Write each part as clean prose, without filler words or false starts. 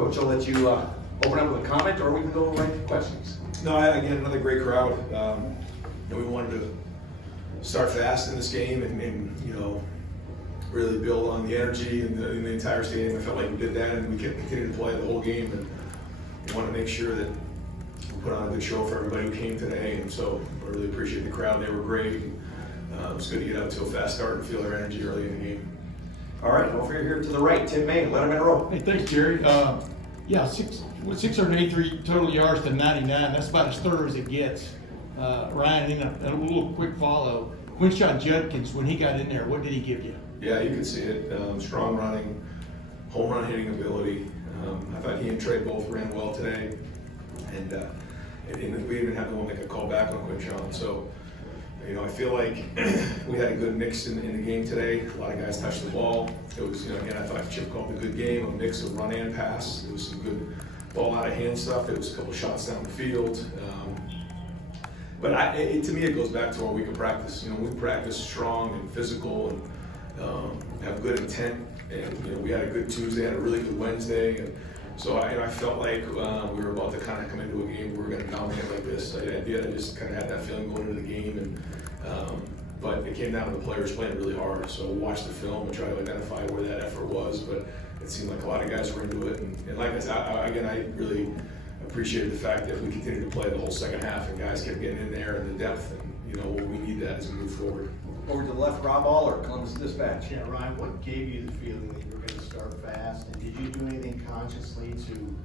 Coach, I'll let you open up with a comment, or we can go right to questions. No, again, another great crowd. We wanted to start fast in this game and really build on the energy in the entire stadium. I felt like we did that, and we continued to play the whole game. And we want to make sure that we put on a good show for everybody who came today. And so I really appreciate the crowd. They were great. It was good to get out to a fast start and feel their energy early in the game. All right, over here to the right, Tim May, Letterman Row. Hey, thanks, Jerry. Yeah, 683 total yards to 99. That's about as thorough as it gets. Ryan, in a little quick follow, Quinshon Judkins, when he got in there, what did he give you? Yeah, you could see it. Strong running, home run hitting ability. I thought he and Trey both ran well today. And we even had the one that could call back on Quinshon. So, I feel like we had a good mix in the game today. A lot of guys touched the ball. It was, again, I thought Chip called a good game, a mix of run and pass. It was some good ball out of hand stuff. It was a couple shots down the field. But to me, it goes back to our week of practice. We practice strong and physical and have good intent. And we had a good Tuesday, had a really good Wednesday. And so I felt like we were about to kind of come into a game where we were going to dominate like this. I just kind of had that feeling going into the game. But it came down to the players playing really hard. So watch the film and try to identify where that effort was. But it seemed like a lot of guys were into it. And like I said, I really appreciated the fact that we continued to play the whole second half and guys kept getting in there and the depth. And we need that as we move forward. Over to the left, Rob Aller, Columbus Dispatch. Yeah, Ryan, what gave you the feeling that you were going to start fast? And did you do anything consciously to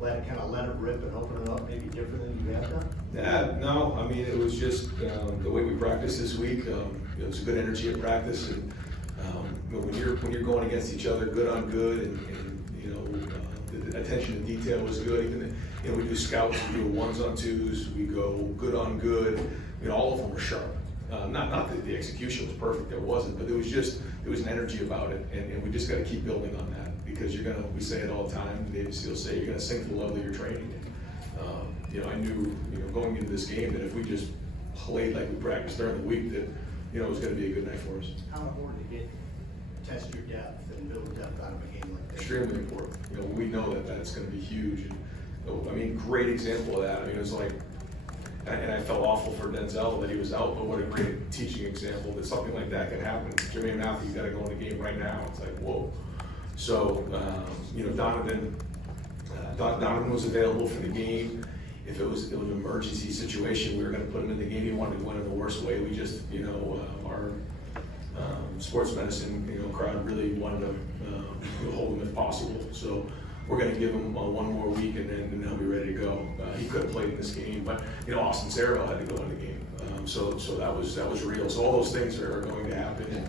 let it rip and open it up maybe different than you have done? Yeah, no, I mean, it was just the way we practiced this week. It was good energy at practice. And when you're going against each other, good on good, and the attention to detail was good. Even we do scouts, we do ones on twos, we go good on good. All of them were sharp. Not that the execution was perfect, there wasn't, but there was an energy about it, and we just got to keep building on that because we say it all the time. David Steele say you're going to sink to the level of your training. I knew going into this game that if we just played like we practiced during the week, that it was going to be a good night for us. How important to test your depth and build depth out of a game like this? Extremely important. We know that that's going to be huge. And, great example of that. It was like. And I felt awful for Denzel that he was out, but what a great teaching example that something like that can happen. Jermaine Matthews got to go in the game right now. It's like, whoa. So, Donovan was available for the game. If it was an emergency situation, we were going to put him in the game. He wanted to win in the worst way. We just, our sports medicine, crowd really wanted to hold him if possible. So. We're going to give him one more week, and then he'll be ready to go. He could have played in this game, but Austin Saraville had to go in the game, so that was real. So all those things are going to happen, and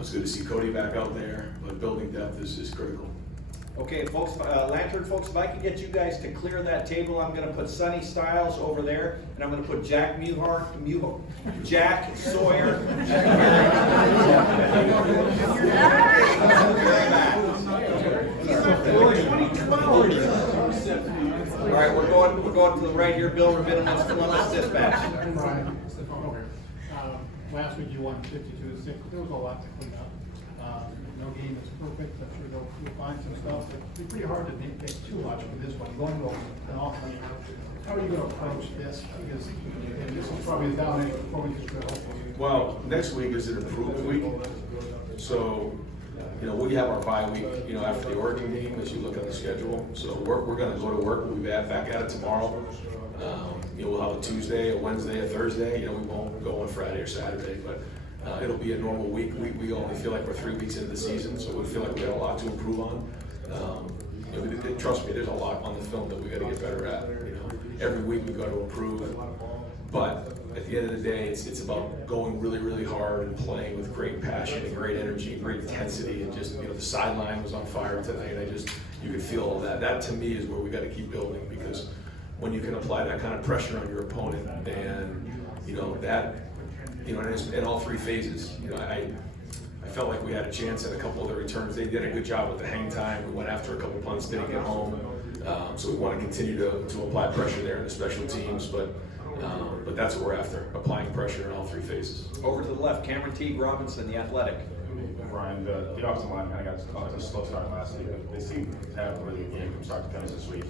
it's good to see Cody back out there. But building depth is critical. Okay, folks, Lantern folks, if I could get you guys to clear that table, I'm going to put Sonny Styles over there, and I'm going to put Jack Sawyer. All right, we're going to the right here. Bill Rabinowitz, Columbus Dispatch. Brian, Stefan over here. Last week you won 52-6. There was a lot to clean up. No game is perfect. I'm sure you'll find some stuff. It'll be pretty hard to nitpick too much with this one. Going to an offense. How are you going to approach this? Because this is probably the dominating performance you're hopefully. Well, next week is an improvement week. So, we have our bye week, after the Oregon game as you look at the schedule. So we're going to go to work. We'll be back at it tomorrow. We'll have a Tuesday, a Wednesday, a Thursday. We won't go on Friday or Saturday, but it'll be a normal week. We only feel like we're 3 weeks into the season, so we feel like we got a lot to improve on. Trust me, there's a lot on the film that we got to get better at. Every week we got to improve. But at the end of the day, it's about going really, really hard and playing with great passion and great energy and great intensity. And just, the sideline was on fire tonight. You could feel all that. That to me is where we got to keep building, because when you can apply that kind of pressure on your opponent and, in all three phases, I felt like we had a chance at a couple of the returns. They did a good job with the hang time. We went after a couple punts, didn't get home. So we want to continue to apply pressure there in the special teams, but that's what we're after, applying pressure in all three phases. Over to the left, Cameron Teague Robinson, The Athletic. Brian, the offensive line kind of got a slow start last week, but they seem to have a really good game from start to finish this week.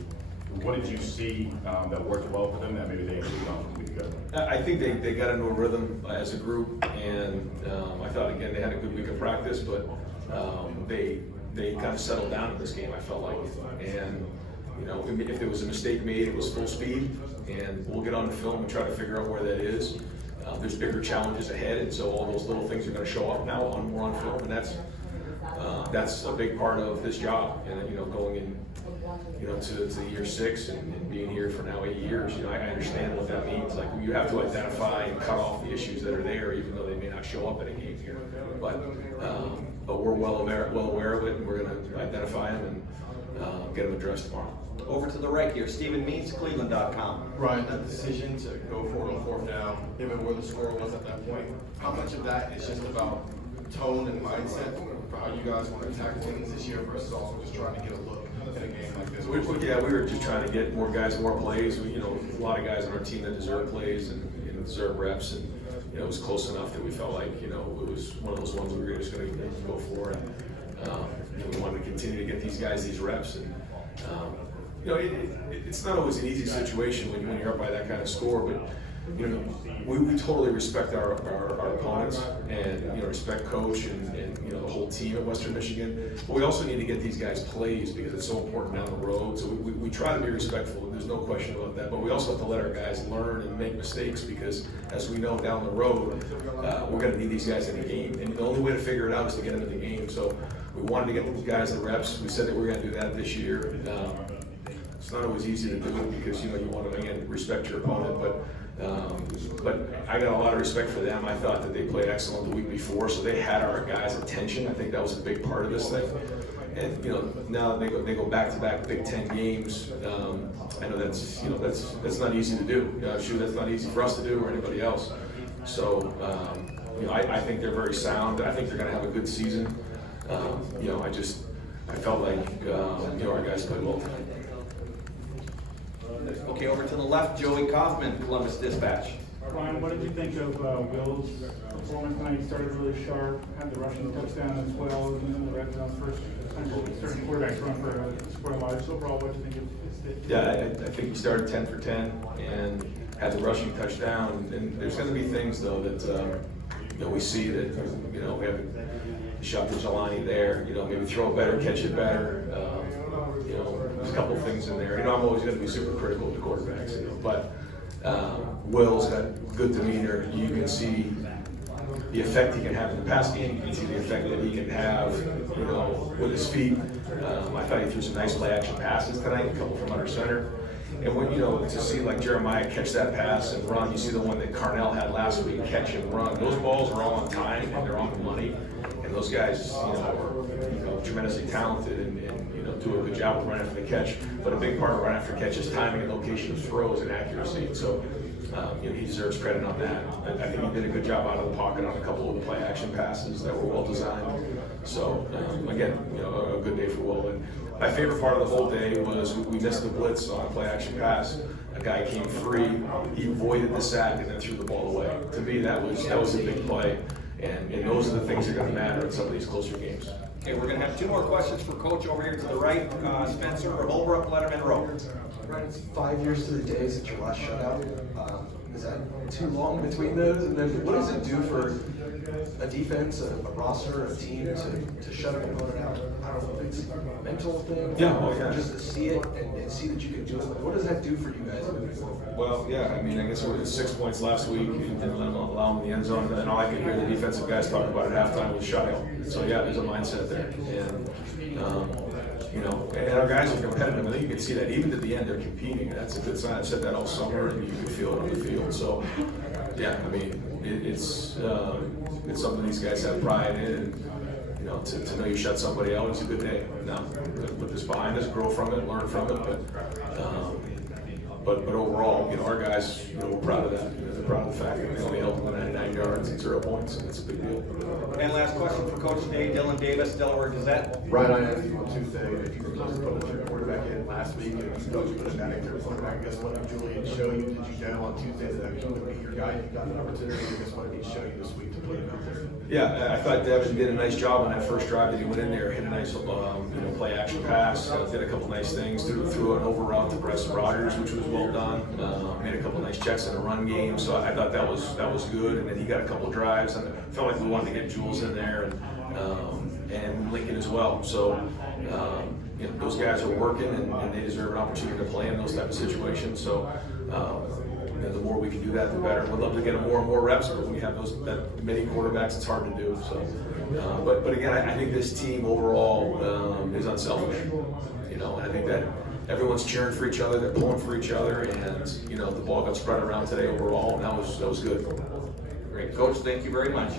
What did you see that worked well for them that maybe they improved on from week ago? I think they got into a rhythm as a group, and I thought, again, they had a good week of practice, but they kind of settled down in this game, I felt like. And, you know, if there was a mistake made, it was full speed, and we'll get on the film and try to figure out where that is. There's bigger challenges ahead, and so all those little things are going to show up now more on film, and that's a big part of this job. And, you know, going in, you know, to year 6 and being here for now 8 years, you know, I understand what that means. Like, you have to identify and cut off the issues that are there, even though they may not show up in a game here. But we're well aware of it, and we're going to identify them and get them addressed tomorrow. Over to the right here, Stephen Means, Cleveland.com. Brian, that decision to go for it on 4th down, given where the score was at that point, how much of that is just about tone and mindset for how you guys want to attack things this year versus also just trying to get a look in a game like this? We were just trying to get more guys more plays. You know, a lot of guys on our team that deserve plays and deserve reps, and you know, it was close enough that we felt like, you know, it was one of those ones we were just going to go for, and you know, we wanted to continue to get these guys these reps. And you know, it's not always an easy situation when you're up by that kind of score, but you know, we totally respect our opponents, and you know, respect coach and you know, the whole team at Western Michigan. But we also need to get these guys plays because it's so important down the road. So we try to be respectful, there's no question about that. But we also have to let our guys learn and make mistakes, because as we know down the road, we're going to need these guys in the game, and the only way to figure it out is to get them in the game. So we wanted to get these guys the reps. We said that we were going to do that this year. It's not always easy to do it because, you know, you want to, again, respect your opponent, but I got a lot of respect for them. I thought that they played excellent the week before, so they had our guys' attention. I think that was a big part of this thing. And you know, now they go back-to-back Big Ten games. I know that's not easy to do. Shoot, that's not easy for us to do or anybody else. So you know, I think they're very sound. I think they're going to have a good season. You know, I felt like you know, our guys played well tonight. Okay, over to the left, Joey Kaufman, Columbus Dispatch. Ryan, what did you think of Will's performance tonight? He started really sharp, had the rushing touchdown as well, and then the red zone first starting quarterback's run for a square mile. So overall, what do you think of his? Yeah, I think he started 10 for 10 and had the rushing touchdown. And there's going to be things though that you know, we see that, you know, we have a shot to Jelani there. You know, maybe throw it better, catch it better. You know, there's a couple of things in there. You know, I'm always going to be super critical of the quarterbacks, you know, but Will's got good demeanor. You can see the effect he can have in the pass game. You can see the effect that he can have, you know, with his feet. I thought he threw some nice play action passes tonight, a couple from under center. And when, you know, to see like Jeremiah catch that pass and run, you see the one that Carnell had last week, catch and run. Those balls are all on time and they're on the money. And those guys, you know, are, you know, tremendously talented and you know, do a good job of running after the catch. But a big part of running after catch is timing and location of throws and accuracy. And so, you know, he deserves credit on that. I think he did a good job out of the pocket on a couple of the play action passes that were well designed. So again, you know, a good day for Will. And my favorite part of the whole day was we missed the blitz on a play action pass. A guy came free, he avoided the sack and then threw the ball away. To me, that was a big play. And those are the things that are going to matter in some of these closer games. Okay, we're going to have 2 more questions for Coach over here to the right. Spencer Holbrook, Letterman Row. Right, it's 5 years to the day since your last shutout. Is that too long between those? And then what does it do for a defense, a roster, a team to shut an opponent out? I don't know if it's a mental thing, Yeah, well, yeah. just to see it and see that you can do it. What does that do for you guys moving forward? Well, yeah, I mean, I guess we were at 6 points last week and didn't allow them in the end zone. And all I could hear the defensive guys talk about at halftime was shutout. So yeah, there's a mindset there. And you know, and our guys are competitive. I think you can see that even at the end they're competing. That's a good sign. I've said that all summer, and you can feel it on the field. So, yeah, I mean, it's something these guys have pride in. And, you know, to know you shut somebody out is a good day. Now, put this behind us, grow from it, learn from it. But But overall, you know, our guys, you know, we're proud of that. You know, they're proud of the fact that they only held them to 99 yards and 0 points, and that's a big deal. And last question for Coach today, Dylan Davis, Delaware Gazette. Ryan, I asked you on Tuesday if you were supposed to put your quarterback in last week, and you coach put it back there. Quarterback, guess what? Julian show you, did you know on Tuesday that he would be your guy? You got an opportunity. Guess what? He showed you this week to put him out there. Yeah, I thought Devin did a nice job on that first drive that he went in there, hit a nice, play action pass, did a couple nice things, threw an over route to Preston Rogers, which was well done. Made a couple nice checks in the run game, so I thought that was good. And then he got a couple drives, and I felt like we wanted to get Jules in there and Lincoln as well. So you know, those guys are working, and they deserve an opportunity to play in those type of situations. So. You know, the more we can do that, the better. We'd love to get more and more reps, but when we have that many quarterbacks, it's hard to do. So, but again, I think this team overall is unselfish. You know, and I think that everyone's cheering for each other, they're pulling for each other, and you know, the ball got spread around today overall, and that was good. Great, Coach, thank you very much.